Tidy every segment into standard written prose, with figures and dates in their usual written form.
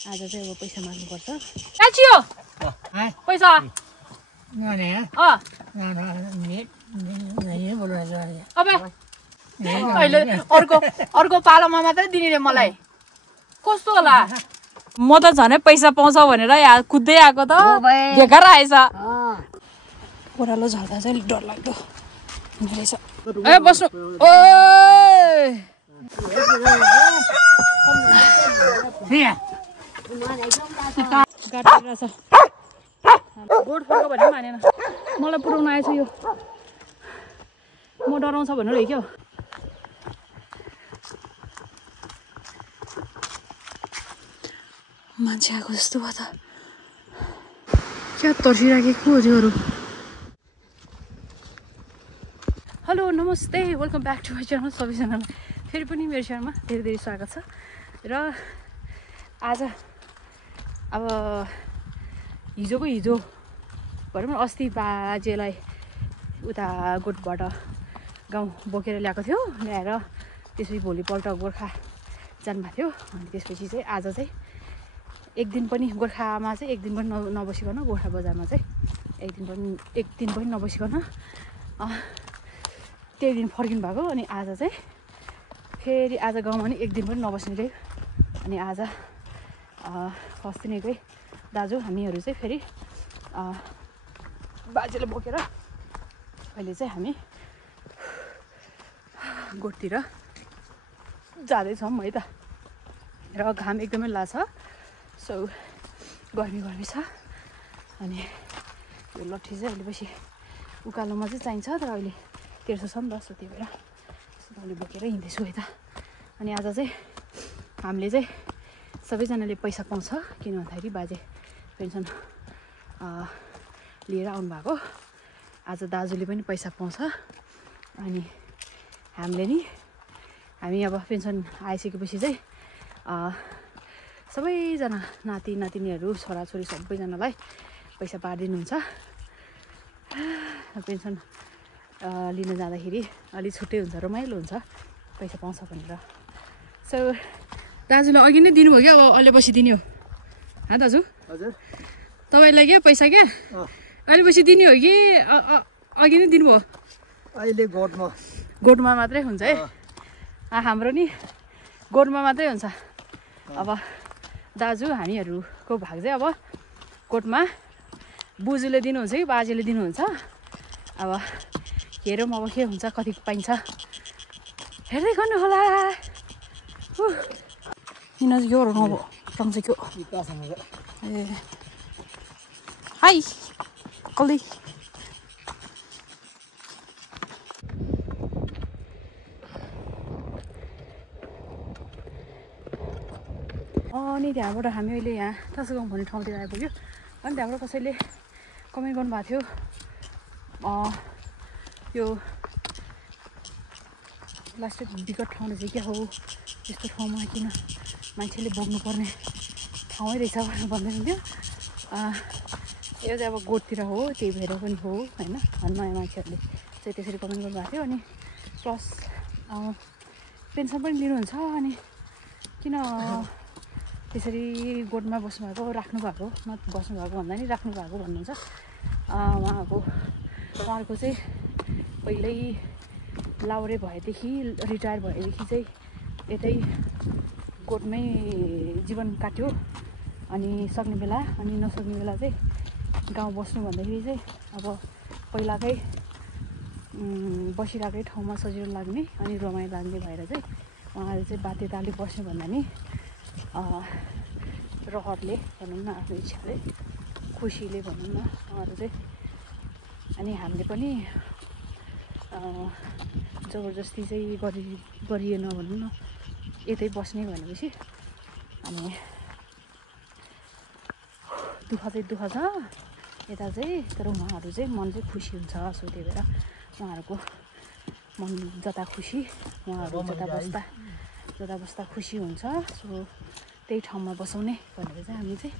आज चाहिँ अब पैसा माग्नुपर्छ काचियो पैसा अब अहिले अर्को पालोमा मात्रै दिने रे मलाई कस्तो होला म त झनै पैसा पाउँछ भनेर यहाँ कुद्दै आएको त झेकार आएछ ओह्रालो झर्दा चाहिँ डर लाग्दो रहेछ ए बस्नु गोठ फर्को भने पनि मानेन मलाई पुऱ्याउन आएछ यो म डराउँछ भन्नु रे क्या मान्छे आएको जस्तो भयो त क्या तर्सिराखेको हो त्योहरू हेलो नमस्ते welcome back to my channel सबैजनालाई फेरि पनि मेरो च्यानलमा धेरै धेरै स्वागत छ र आज अब हिजो भनौँ न अस्ति बाजेलाई उता गोठबाट गाउँ बोकेर ल्याएको थियो ल्याएर त्यसपछि भोलिपल्ट गोर्खा जानुभएको थियो अनि त्यसपछि चाहिँ आज चाहिँ एक दिन पनि गोर्खामा चाहिँ एक दिन पनि नबसिकन गोर्खा बजारमा चाहिँ एक दिन पनि नबसिकन त्यही दिन फर्किनु भएको अनि आज चाहिँ फेरि आज गाउँमा नि एक दिन पनि नबस्ने रे अनि आज फस्तिनेकै दाजु हामीहरू चाहिँ फेरि बाजेले बोकेर अहिले चाहिँ हामी गोठतिर जाँदैछौँ है त र घाम एकदमै लाग्छ सो गर्मी छ अनि यो लट्ठी चाहिँ अहिले पछि उकालोमा चाहिँ चाहिन्छ तर अहिले तेर्सो छ नि त सो त्यही भएर मैले बोकेर हिँड्दैछु है त अनि आज चाहिँ हामीले चाहिँ सबैजनाले पैसा पाउँछ किन भन्दाखेरि बाजे पेन्सन लिएर आउनुभएको आज दाजुले पनि पैसा पाउँछ अनि हामी अब पेन्सन आइसकेपछि चाहिँ सबैजना नाति नातिनीहरू छोराछोरी सबैजनालाई पैसा बाँडिदिनुहुन्छ पेन्सन लिन जाँदाखेरि अलिक छुट्टै हुन्छ रमाइलो हुन्छ पैसा पाउँछ भनेर सो दाजुलाई अघि नै दिनुभयो क्या अब अहिले पछि दिने हो दाजु हजुर तपाईँलाई क्या पैसा क्या अहिले पछि दिने हो कि अघि नै दिनुभयो अहिले गोठमा मात्रै हुन्छ है हाम्रो नि गोठमा मात्रै हुन्छ अब दाजु हामीहरूको भाग चाहिँ अब गोठमा बुजुले दिनुहुन्छ कि बाजेले दिनुहुन्छ अब हेरौँ अब के हुन्छ कति पाइन्छ हेर्दै गर्नु होला यिनीहरू योहरू नभयो रम्सेको ए हाई कसले अनि त्यहाँबाट हामी अहिले यहाँ तासगाउँ भन्ने ठाउँतिर आइपुग्यो अनि त्यहाँबाट कसैले कमेन्ट गर्नुभएको थियो यो लास्ट विकट ठाउँ चाहिँ क्या हो यस्तो ठाउँमा किन मान्छेले भोग्नुपर्ने ठाउँै रहेछ भन्दै हुन्थ्यो यो चाहिँ अब गोठतिर हो त्यही भएर पनि हो होइन नयाँ मान्छेहरूले चाहिँ त्यसरी कमेन्ट गर्नुभएको थियो अनि प्लस पेन्सन पनि लिनुहुन्छ अनि किन त्यसरी गोठमा बस्नुभएको राख्नुभएको न बस्नुभएको भन्दा नि राख्नुभएको भन्नुहुन्छ उहाँहरूको चाहिँ पहिल्यै लाउरे भएदेखि रिटायर भएदेखि चाहिँ यतै गोठमै जीवन काट्यो अनि सक्ने बेला अनि नसक्ने बेला चाहिँ गाउँ बस्नु भन्दाखेरि चाहिँ अब पहिलाकै बसिरहेकै ठाउँमा सजिलो लाग्ने अनि रमाइलो लाग्ने भएर चाहिँ उहाँहरू चाहिँ बाध्यताले बस्नु भन्दा नि रहरले भनौँ न आफ्नो इच्छाले खुसीले भनौँ न उहाँहरू चाहिँ अनि हामीले पनि जबरजस्ती चाहिँ गरिएन भनौँ न यतै बस्ने भनेपछि अनि दुःख छ यता चाहिँ तर उहाँहरू चाहिँ मन चाहिँ खुसी हुन्छ सो त्यही भएर उहाँहरूको मन जता खुसी उहाँहरू जता बस्दा खुसी हुन्छ सो त्यही ठाउँमा बसाउने भनेर चाहिँ हामी चाहिँ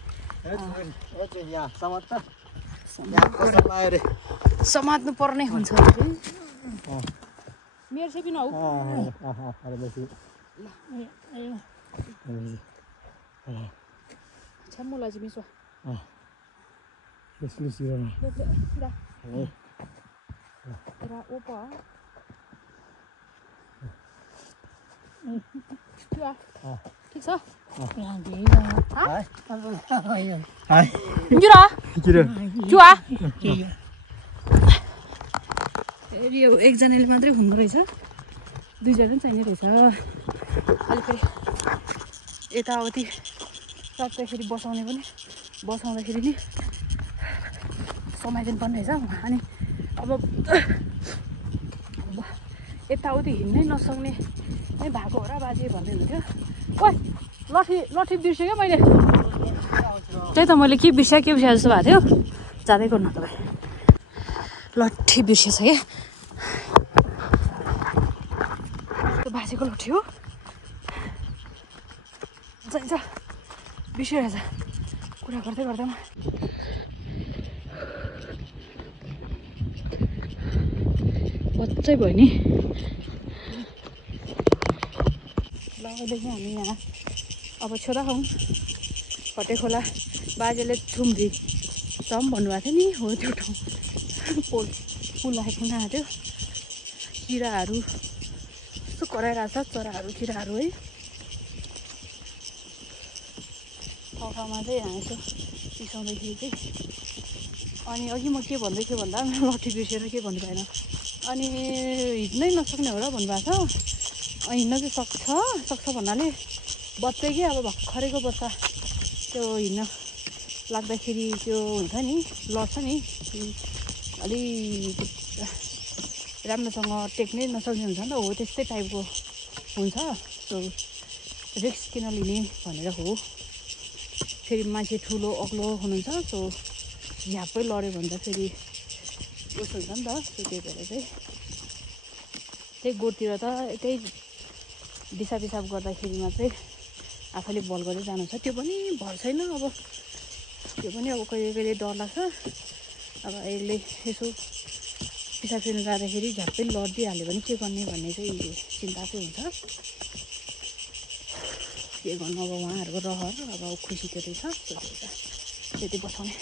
समात्नु पर्ने हुन्छ मेरो चाहिँ किन हौ 참몰라지 미소. Leslie 라. 라 오빠. 좋아. 됐어? Hai. 민준아. Kira. 좋아. यो एकजनाले मात्रै हुनु रहेछ दुईजना चाहिने रहेछ अलि फेरि यताउति राख्दाखेरि बसाउँदाखेरि नि समाइदिनु पर्ने रहेछ अनि अब यताउति हिँड्नै नसक्ने नै भएको हो र बाजे भन्दै हुन्थ्यो ओइ लट्ठी बिर्सेँ क्या मैले त्यही त मैले के बिर्सेँ जस्तो भएको थियो जाँदै गर्नु तपाईँ लट्ठी बिर्सेछ क्या बाजेको लट्ठी हो जान्छ बिर्सिरहेछ कुरा गर्दै गर्दैमा बच्चै भयो नि ल अहिलेदेखि हामी यहाँ अब छोरा खाउँ फटे खोला बाजेले थुम्री चम भन्नुभएको थियो नि हो त्यो ठाउँ पुल आइपुग्न आएको थियो किराहरू कस्तो कराइरहेको छ चराहरू किराहरू है ठाउँमा चाहिँ यहाँ यसो पिसाउँदाखेरि चाहिँ अनि अघि म के भन्दै थिएँ भन्दा लट्ठी बिर्सेर के भन्नु भएन अनि हिँड्नै नसक्ने हो र भन्नुभएको छ हिँड्न चाहिँ सक्छ भन्नाले बच्चै कि अब भर्खरैको बच्चा त्यो हिँड्न लाग्दाखेरि त्यो हुन्छ नि लड्छ नि अलि राम्रोसँग टेक्नै नसक्ने हुन्छ नि त हो त्यस्तै टाइपको हुन्छ सो रिस्क किन लिने भनेर हो फेरि मान्छे ठुलो अग्लो हुनुहुन्छ सो झ्यापै लड्यो भने त फेरि उस हुन्छ नि त सो त्यही भएर चाहिँ त्यही गोठतिर त त्यही दिसापिसाब गर्दाखेरिमा चाहिँ आफैले बल गर्दै जानुहुन्छ त्यो पनि भर छैन अब त्यो पनि अब कहिले कहिले डर लाग्छ अब अहिले यसो पिसाब फेर्नु जाँदाखेरि झ्याप्पै लडिदिइहाल्यो भने के गर्ने भन्ने चाहिँ चिन्ता चाहिँ हुन्छ के गर्नु अब उहाँहरूको रहर अब खुसी त्यतै छ त्यति बसाउने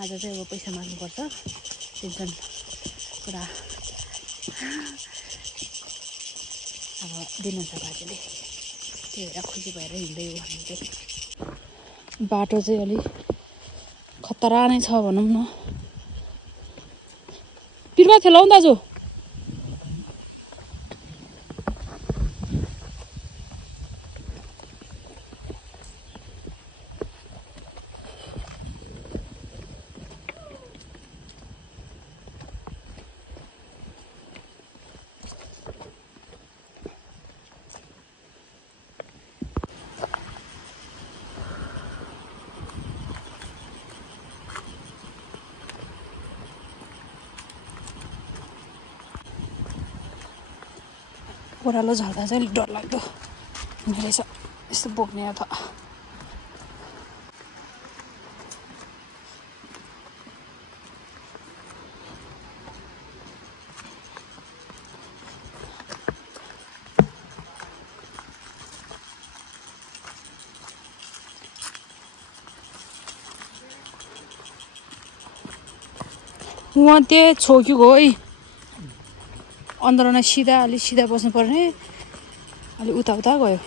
आज चाहिँ अब पैसा माग्नुपर्छ टेन्सन पुरा अब दिनुहुन्छ बाजेले त्यही भएर खुसी भएर हिँड्दै हो हामी चाहिँ बाटो चाहिँ अलि खतरा नै छ भनौँ न बिरुवा खेलाउँ दाजु ओह्रालो झर्दा चाहिँ अलिक डरलाग्दो हुने रहेछ यस्तो बोक्ने अथवा वहाँ त्यो छोक्यो गयो है अन्दरमा अलि सिधा बस्नुपर्ने अलि उता गयो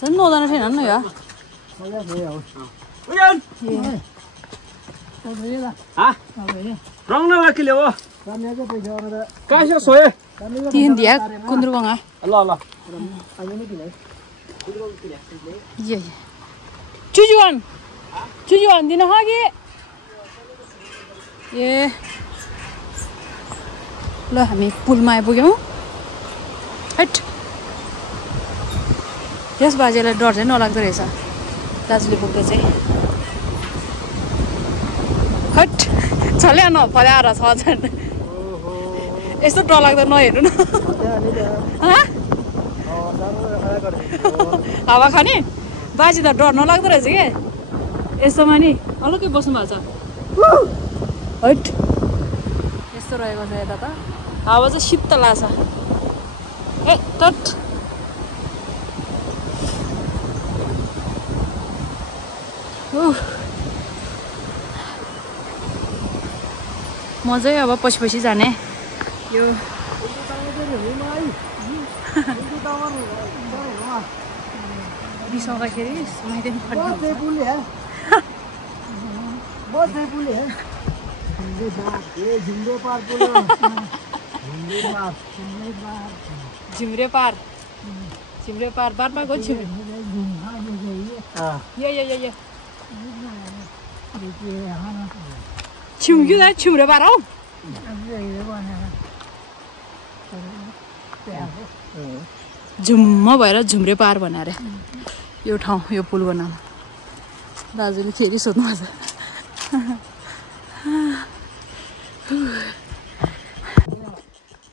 झन् नजान छैन न या Rong na laki lewo. Kasih soye. Tihin dia kundrunga. Allah. Iya. Cujuan dina hagi. Ye. Lo हामी पुलमा आइपुग्यौं. हट. यस बाजेलाई डर चाहिँ नलाग्दो रहेछ. दाजुले बोक्दा चाहिँ. हट. चल्या न फलाएर छ झन् यस्तो डर लाग्दो नहेर्नु न हावा खाने बाजी त डर नलाग्दो रहेछ के यस्तोमा नि अलग्गै बस्नु भएको छ हैट यस्तो रहेको छ यता त हावा चाहिँ शीतल लाग्छ ए टट म चाहिँ अब पछि जाने यो बिसाउँदाखेरि सुमाइदिनु पर्ने झिम्रे पार बारमा गयो छिम्रे पार हौ झुम्म भएर झुम्रे पार भन्यो अरे यो ठाउँ यो पुलको नाम दाजुले फेरि सोध्नु भएको छ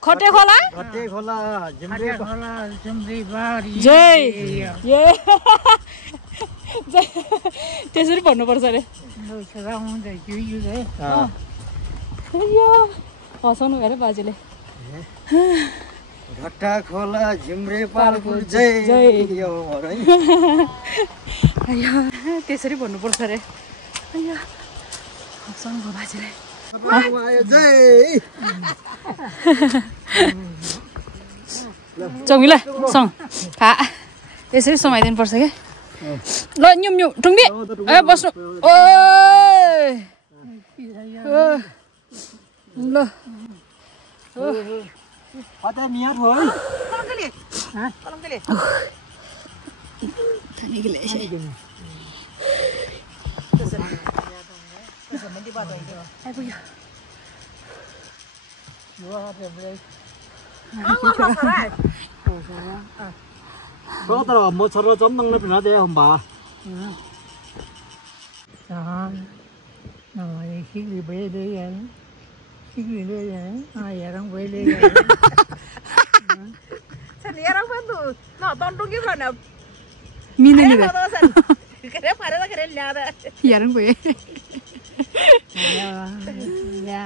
खटे खोला जय त्यसरी भन्नुपर्छ अरे हँसाउनु भयो अरे बाजेले घट्टा खोला झिम्रे पारको जय त्यसरी भन्नुपर्छ अरे हँसाउनु भयो बाजेले चौमिला सँग खा यसरी समाइदिनु पर्छ क्या ल न्युम टुङ्गी ए बस्नु ओ ल Có một số chấm nông nó đây không bà? Rồi khi người bé đi vậy, khi người đi vậy, ai vậy đang bé đi vậy? Sen ya orang bantu, no tonton gitu kan? Mina ni Ada dah. foto sen, keren pada tak keren lihat. Yaran gue. Dạ,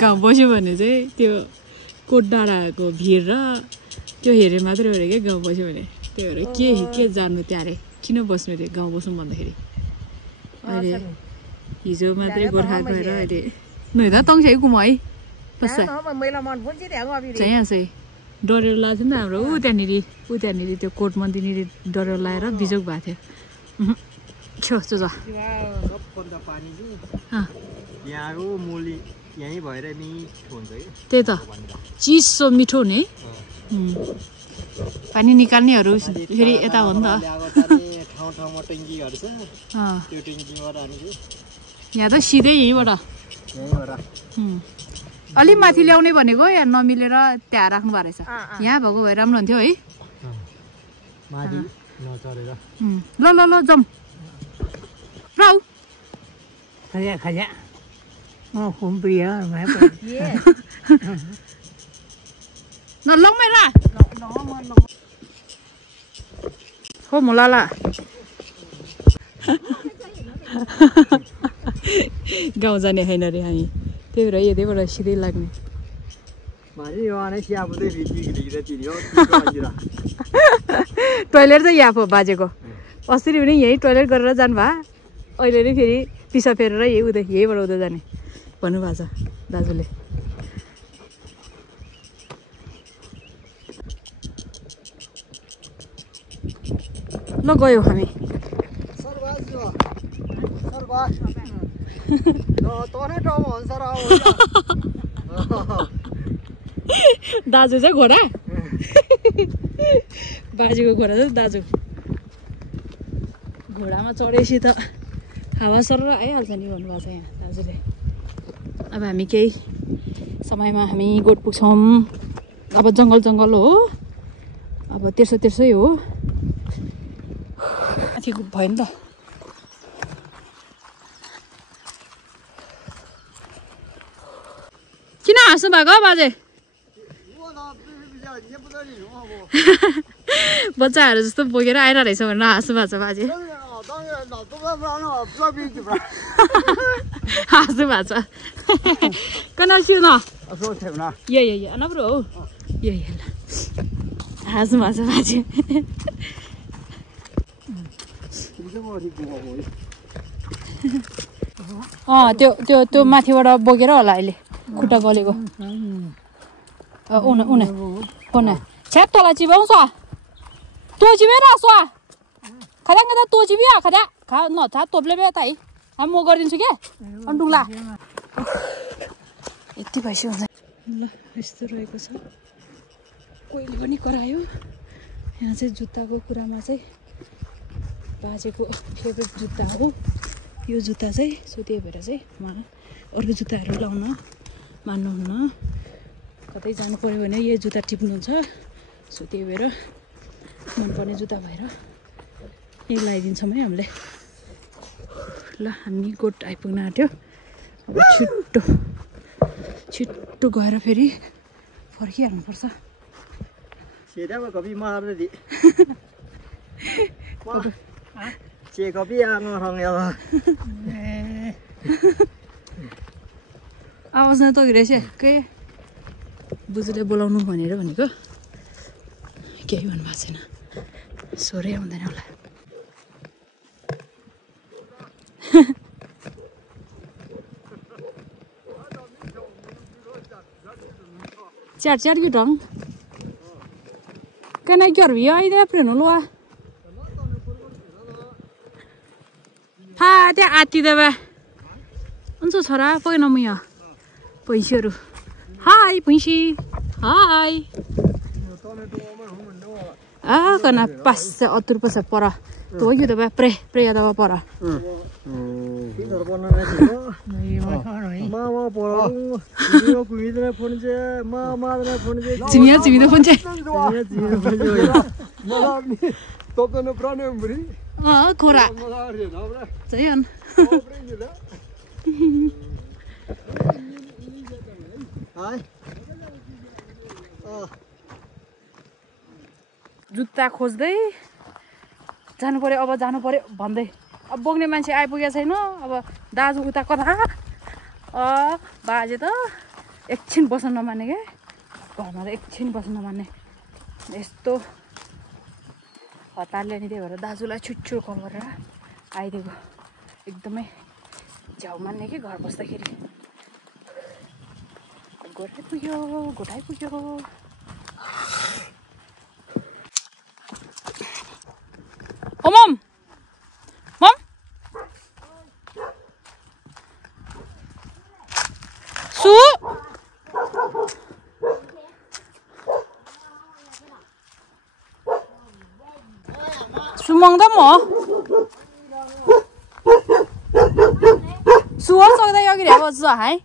गाउँ बस्यो भने चाहिँ त्यो coat डाँडाको भिड र त्यो हेरे मात्रै हो अरे क्या गाउँ बस्यो भने त्यही भएर के जान्नु त्यहाँ अरे किन बस्नु अरे गाउँ बस्नु भन्दाखेरि अहिले हिजो मात्रै गोर्खा गएर अहिले नहुँदा तङ्साइ घुम है बस्छ Mày làm món gì đấy không? चाहिँ यहाँ चाहिँ डरेर लाग्छ नि त हाम्रो ऊ त्यहाँनिर त्यो कोट मन्दिरनिर डरेर लाएर बिजोग भएको थियो छो जो सबभन्दा पानी चाहिँ यहाँको मुली यहीँ भएर मिठो हुन्छ कि त्यही त चिसो मिठो हुने पानी निकाल्नेहरू फेरि यता हो नि त ठाउँ ठाउँमा ट्याङ्कीहरू छ त्यो ट्याङ्कीबाट हानेको यहाँ त सिधै यहीँबाट यहीँबाट अलि माथि ल्याउने भनेको यहाँ नमिलेर त्यहाँ राख्नु भएको रहेछ यहाँ भएको भए राम्रो हुन्थ्यो है माथि नचढेर ल ल ल जाउँ रौ खाजा, mau kumpul ya, macam. न लङमै रा हो मुलाला गाउँ जाने छैन अरे हामी त्यही भएर यतैबाट सिधै लाग्ने टोइलेट चाहिँ यहाँ पो बाजेको अस्ति पनि यहीँ टोइलेट गरेर जानुभयो अहिले नै फेरि पिसा फेरेर यहीँबाट उता जाने भन्नुभएको छ दाजुले ल गयो हामी दाजु चाहिँ घोडा बाजेको घोडा चाहिँ दाजु घोडामा चढेपछि त हावा सर आइहाल्छ नि भन्नुभएको छ यहाँ दाजुले अब हामी केही समयमा हामी गोठ पुग्छौँ अब जङ्गल हो अब तेर्सै हो माथि भयो नि त किन हाँस्नु भएको बाजे बच्चाहरू जस्तो बोकेर आएर रहेछ भनेर हाँसु भएको छ बाजे हाँसु भएको छ कनाल छु न ये अनब्रो हो ये ल हाँसु भएको छ बाजे त्यो माथिबाट बोकेर होला अहिले खुट्टा गलेको उना छ्याप तल चिबाउँछ तँ चिबेर स्वा खदा खदा तँ चिबिया खदा खा न था तोप्ले बे ताई म गरिदिन्छु के अन्डुला यति भइसक्यो हुन्छ ल यस्तो रहेको छ कोहीले पनि करायो यहाँ चाहिँ जुत्ताको कुरामा चाहिँ बाजेको फेभरेट जुत्ता हो यो जुत्ता चाहिँ सो त्यही भएर चाहिँ उहाँ अर्को जुत्ताहरू लाउन मान्नुहुन्न कतै जानु पर्यो भने यही जुत्ता टिप्नुहुन्छ सो त्यही भएर मनपर्ने जुत्ता भएर यही लगाइदिन्छौँ है हामीले ल हामी गोठ आइपुग्न आँट्यो अब छिट्टो गएर फेरि फर्किहाल्नुपर्छ आवाज नतोगिरहेछ के बुजुले बोलाउनु भनेर भनेको केही भन्नुभएको छैन स्वरै आउँदैन होला च्याट कि ढङ cái này kiểu gì ấy đấy phải nó luôn ha thế ati đấy vậy anh số chara phải nó mới à phải chưa được hi phải gì hi à cái này pass otur pass pora tôi gitu đấy pre ya đó pora 지미야 폰제 고라 자연 जुत्ता खोज्दै जानु पर्यो अब जानु पर्यो भन्दै अब बोक्ने मान्छे आइपुगेको छैन अब दाजु उता कता बाजे त एकछिन बस्न नमान्ने के घरमा त एकछिन बस्न नमान्ने यस्तो हतारले नि त्यही भएर दाजुलाई छुट्छु कल गरेर आइदिएको एकदमै झ्याउ मान्ने कि घर बस्दाखेरि गोठाइ पुग्यो ओ मम 수 먹다 뭐 수원 속에다 여기를 해보자 하이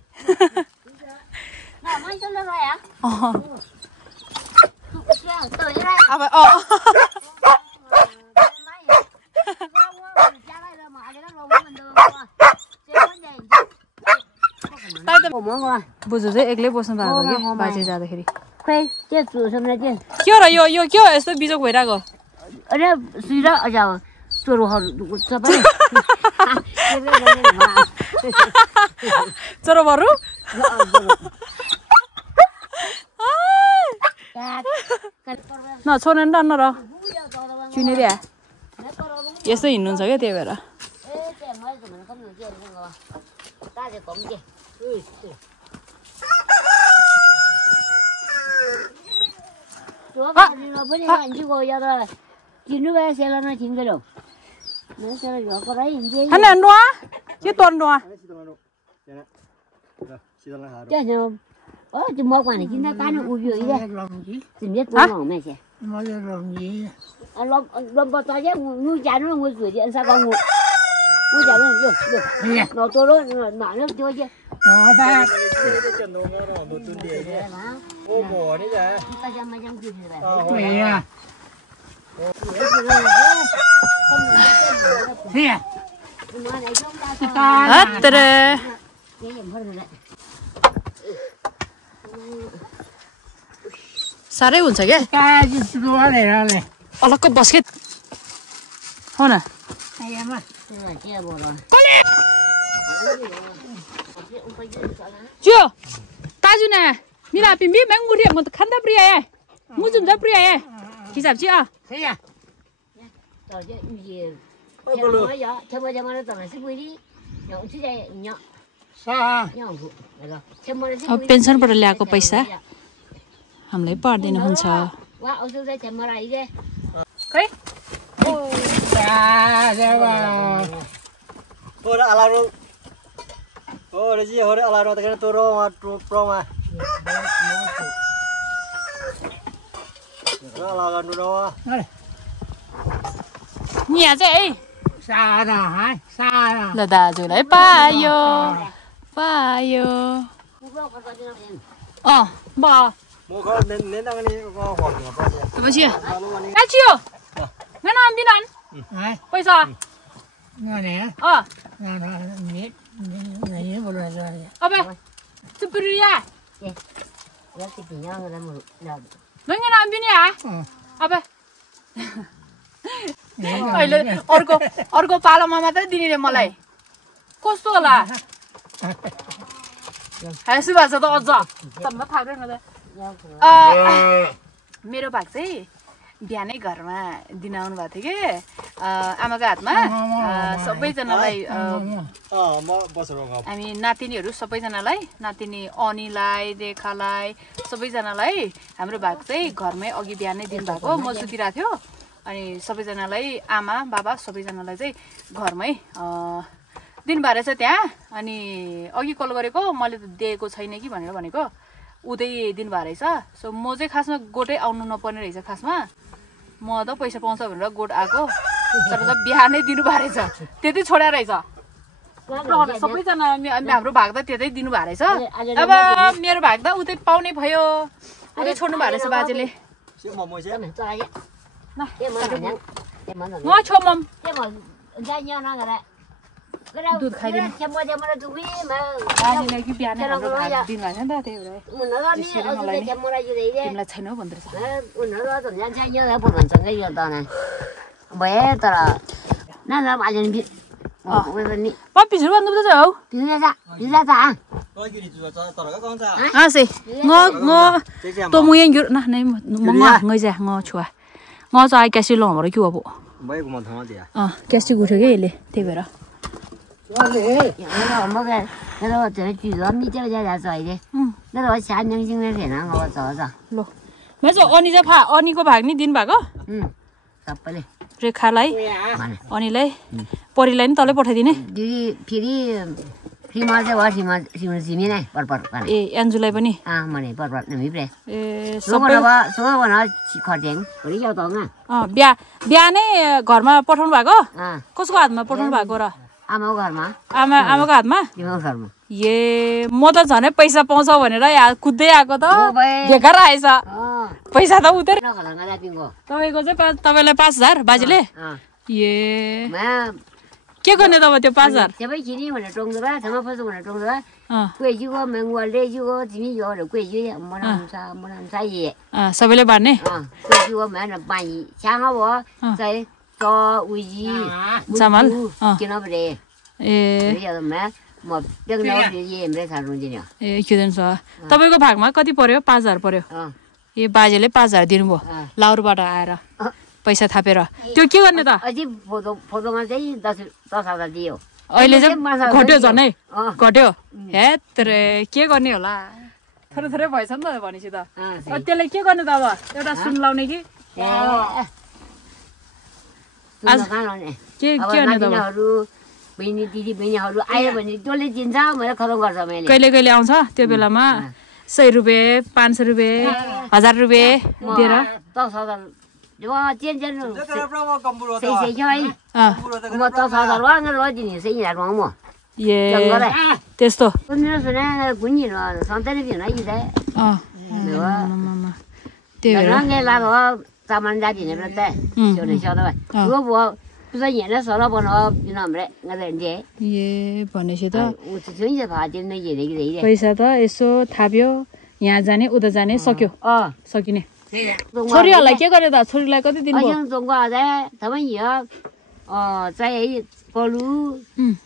बोजू चाहिँ एक्लै बस्नु भएको कि बाजे जाँदाखेरि खोइ के सुसम्म के के र यो के हो यस्तो बिजोक भइरहेको अरे सुइरा अझ चोरोहरू सबै चोरोहरू न छोडेन न र चुनेर यस्तो हिँड्नुहुन्छ क्या त्यही भएर Anh noa chứ toàn noa chứ mua quả này chúng ta cá nó uống gì đấy tìm biết tôi mỏng mẹ chị lom bò to chứ nuôi chả nó nuôi sủi thì anh sao con nuôi chả nó được nó tôi nó nở nó chơi chứ đó ta ô bò đấy giờ quỷ à thế à 아뜨르 साह्रै हुन्छ क्या अलक्क बस्के हो न Chưa? Ta chứ nè. Mi là pin biết mấy ngu thiệt một khăn đắp ria ấy. Ngu dùng đắp ria ấy. Khi giảm chưa? Thế à? Rồi chứ gì? Theo nói vậy, theo bây giờ mà nó tao là sức quý đi. Nhậu chứ đây nhậu. Sao? Nhậu. Theo bây giờ pension बाट ल्याएको पैसा हामीलाई पर्दैन हुन्छ वा औषध चाहिँ theo lại đi. खै Tôi đã làm rồi. Ô, đấy gì hồi đấy làm rồi cái tôi rồi mà pro mà. Nó làm gần rồi. nhà चाहिँ Xa nào hả? Xa nào? là dajuलाई đấy payo bỏ Mua có nên đang đi có khoảng nửa bao nhiêu. cái gì đã chưa nghe nói biết ăn Hả? पैसा Ngon nè. ờ Nó nhét. Này nhét vào rồi. 어베 스프리야 Cái gì nhau người ta một đầu. 너 nghe nói biết à Ờ. अबे अहिले अर्को पालोमा मात्रै दिने रे मलाई कस्तो होला हाँसु भएको छ त अझ तम्म थाक्दैन त मेरो भाग चाहिँ बिहानै घरमा दिन आउनु भएको थियो कि आमाको हातमा सबैजनालाई म बसेर गफ. हामी नातिनीहरू सबैजनालाई नातिनी अनिलाई रेखालाई सबैजनालाई हाम्रो भाग चाहिँ घरमै अघि बिहानै दिनुभएको म सुतिरहेको थियो अनि सबैजनालाई आमा बाबा सबैजनालाई चाहिँ घरमै दिनुभएको रहेछ त्यहाँ अनि अघि कल गरेको मैले त दिएको छैन कि भनेर भनेको उतै दिनुभएको रहेछ सो म चाहिँ खासमा गोठै आउनु नपर्ने रहेछ खासमा म त पैसा पाउँछ भनेर गोठ आएको तर त बिहानै दिनुभएको रहेछ त्यति छोड्या रहेछ सबैजना हाम्रो भाग त त्यतै दिनुभएको रहेछ अब मेरो भाग त उतै पाउने भयो उतै छोड्नु भएको रहेछ बाजेले Chứ mà mua chứ. Cái mà ngó cho mầm cái mà ra nhau nó rồi đấy. Cái đâu Đùi khai đi. Theo bây giờ mà nó tụi mà बाजेले कि बिहानै हाम्रो भाग दिनुभएको थियो नि त त्यही भएर mình nói đó đi ở đây theo mua ra gì đấy. तिमीलाई छैन भन्दो रहेछ Mình nói đó tụi nhân sai nhau là một lần chẳng cái gì đó này. Bé tao là nó bao giờ biết. Cái này đi. 빠 빚을 받는 거죠? Đi ra ra. Có gì thì cho tao là các con sao? 아, 씨. 또 모양 나 네, 뭔가 ngơi ng어 좋아. ngọ cho ai cái lồng vào đó kêu bộ. Mấy của mình thằng gì à? cái của cái gì thế vậy đó. Nó mà cái đó chơi chủ yếu mi chơi ra rồi đi. Nó đó sáng nhân sinh này nó ngồi rồi rồi. Lo. Mấy giờ anh đi phá anh có bạc ni din bạc á? Tập đi. रेखालाई अनिलाई परिलाई नि तलै पठाइदिने दिदी फेरि फ्रीमा चाहिँ वा फ्रीमा सिमी नै परपर ए एन्जुलाई पनि मने परपर नमिप्रे ए सबै भन खर्देङ भरि जाउ त बिहानै घरमा पठाउनु भएको कसको हातमा पठाउनु भएको र आमाको घरमा आमाको हातमा तिम्रो घरमा ए म त झनै पैसा पाउँछ भनेर यहाँ कुद्दै आएको त झेकार आएछ पैसा त उतै तपाईँको चाहिँ तपाईँलाई 5000 बाजेले ए के गर्ने तपाईँ त्यो 5000 सबै किनी भनेर टोङ्दो भए थमा फसो भनेर टोङ्दो भए क्वेजीको मेङ्गुवालले जुको तिमी यो क्वेजी मनाउँछ ए सबैले बाड्ने क्वेजीको मेन पानी छाङ भयो चाहिँ त उजी चामल किन भने ए म देख्न ए हेम्रे छाड्नु दिने ए के दिन्छ तपाईको भागमा कति पर्यो 5000 पर्यो ए बाजेले 5000 दिनुभयो लाउरबाट आएर पैसा थापेर त्यो के गर्ने त अझै फोटोमा चाहिँ 10000 दियो अहिले चाहिँ घट्यो झनै घट्यो हे तेरे के गर्ने होला थोरै थोरै भएछ नि त भनेपछि त त्यसलाई के गर्ने त अब एउटा सुन लाउने कि के गर्ने त बहिनी दिदी बहिनीहरू आयो भने जसले दिन्छ मैले खतम गर्छ मैले कहिले कहिले आउँछ त्यो बेलामा 100 रुपैयाँ 500 रुपैयाँ 1000 रुपैयाँ दिएर 10000 जो चेन चेन सही है म 10000 वाङ दिने सही यार म ए त्यस्तो सुन्नु गुन्नी सन्ताने दिन है इदा त्यो रङ्गे लाभ सामान जादिने र त सोने सदा वो वो पुरा यहाँ सला बनाउ दिन हाम्रो गदे ए भनेपछि त उ चाहिँ चाहिँ भादिन नै हेरेको पैसा त यसो थाप्यो यहाँ जाने उता जाने सक्यो सकिने छोरीहरूलाई के गरे त छोरीलाई कति दिन 好 भयो 像中国在他们也在高路，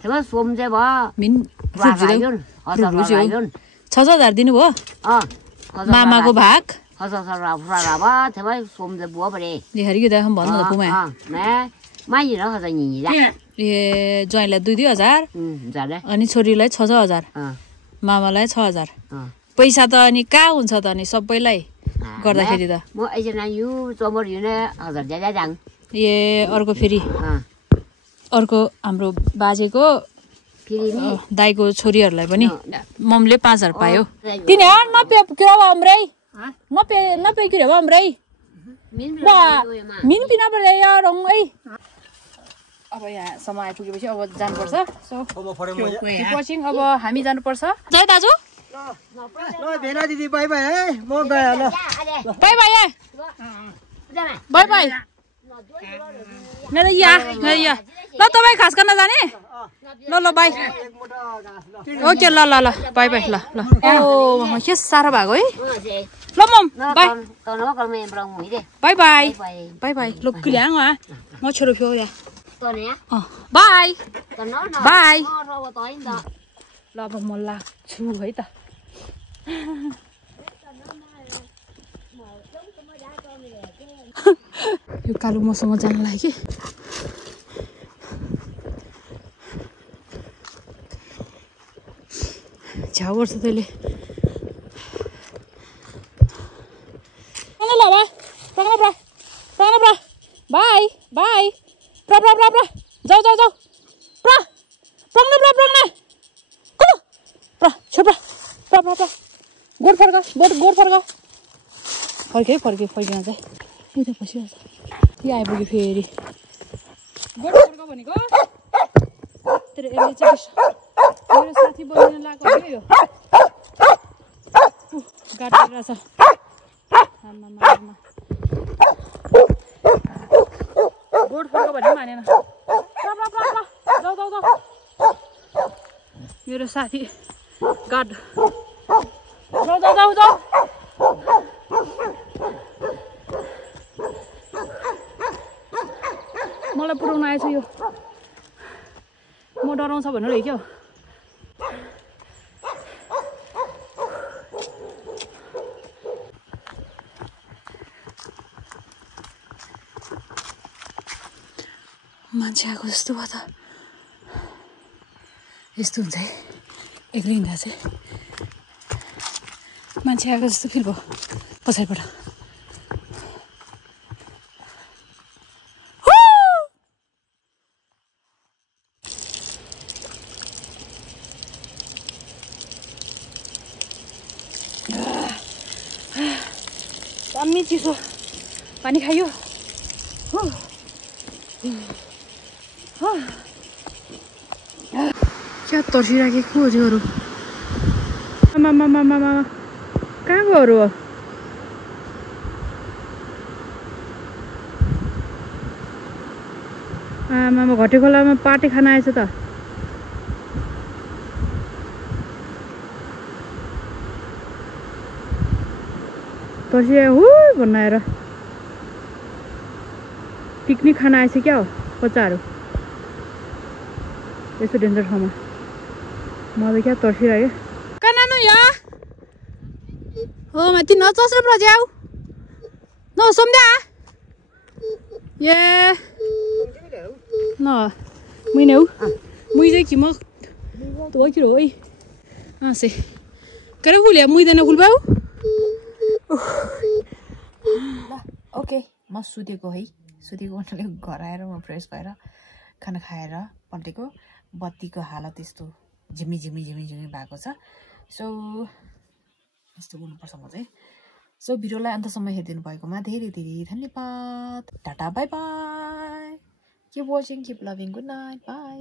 他们说们在吧， मिन 拉来人，好少来人， 6,000 दिनुभयो 啊， मामाको भाग 好少拉吧，他们说们在播不嘞， देखारी त हम भन्नु त पुमा 啊，那买一人好像你的， ए ज्वाइँलाई 2,000 咋的？ अनि छोरीलाई 6,000 मामालाई 6,000 पैसा त अनि कहाँ हुन्छ त अनि सबैलाई गर्दाखेरि त 我以前有做么人呢，好像在讲， ए अर्को फेरि अर्को हाम्रो बाजेको 霹雳， दाइको छोरीहरूलाई पनि ममले 5,000 पायो तिनी नपे किरवा अम्रै नपे किरवा अम्रै 民 वा मिन पिना पर्दै यार ओइ अब यहाँ सम्म आइपुगेपछि अब जानुपर्छ सो किप वाचिङ अब हामी जानुपर्छ जय दाजु ल भेना दिदी बाई बाई है म गए ल बाई बाई बाई बाई या ल तपाईँ खास गर्न जाने ल ल बाई ओके ल ल ल बाई बाई ल ल ओ के साह्रो भएको है ल मम bye bye bye bye bye ल किल्याङ म छोरो फियो या बाई बाई ल अब म लाग्छु है त यो कालो मसँग जान लाग्यो झ्याउ गर्छ तैँले बाई बाई जाऊ जाऊ जाऊ गोड फर्क गोड फर्क फर्किन चाहिँ यता बसिरहेछ यो आइपुग्यो फेरि गोड फर्क भनेको तर यसले चाहिँ मेरो साथी बनिन लाग्यो यो गाड गरिरहेछ गोड फर्क भने मानेन जाऊ जाऊ जाऊ मेरो साथी गाड जाऊ जाऊ जाऊ जाऊ मलाई पुऱ्याउन आएछ यो म डराउँछ भनेर हो क्या मान्छे आएको जस्तो भयो त यस्तो हुन्छ है एक्लै हिँड्दा चाहिँ मान्छे आएको जस्तो फिल भयो पछाडिबाट दामी चिसो पानी खायो क्या तर्सिराखेको हो त्योहरू मामा कहाँ गयो आमामा घटे खोलामा पाटे खान आएछ त तर्सिया हु भन्न आएर पिकनिक खान आएछ क्या हो बच्चाहरू यस्तो डेन्जर ठाउँमा म त क्या तर्सिरहेको कानानु यहाँ हो माथि नचस्रो प्रज्याउ न सोम्द्या ए न मैले हौ मुई चाहिँ कि म त कि हो है से करे खुल्या मुइदैन खुलबाउ ओके म सुतेको है सुतेको उनीहरूले घर आएर म फ्रेस भएर खाना खाएर पल्टेको बत्तीको हालत यस्तो झिमी भएको छ सो यस्तो गर्नुपर्छ म चाहिँ सो भिडियोलाई अन्तसम्म हेरिदिनु भएकोमा धेरै धन्यवाद tata bye by keep watching keep loving good night by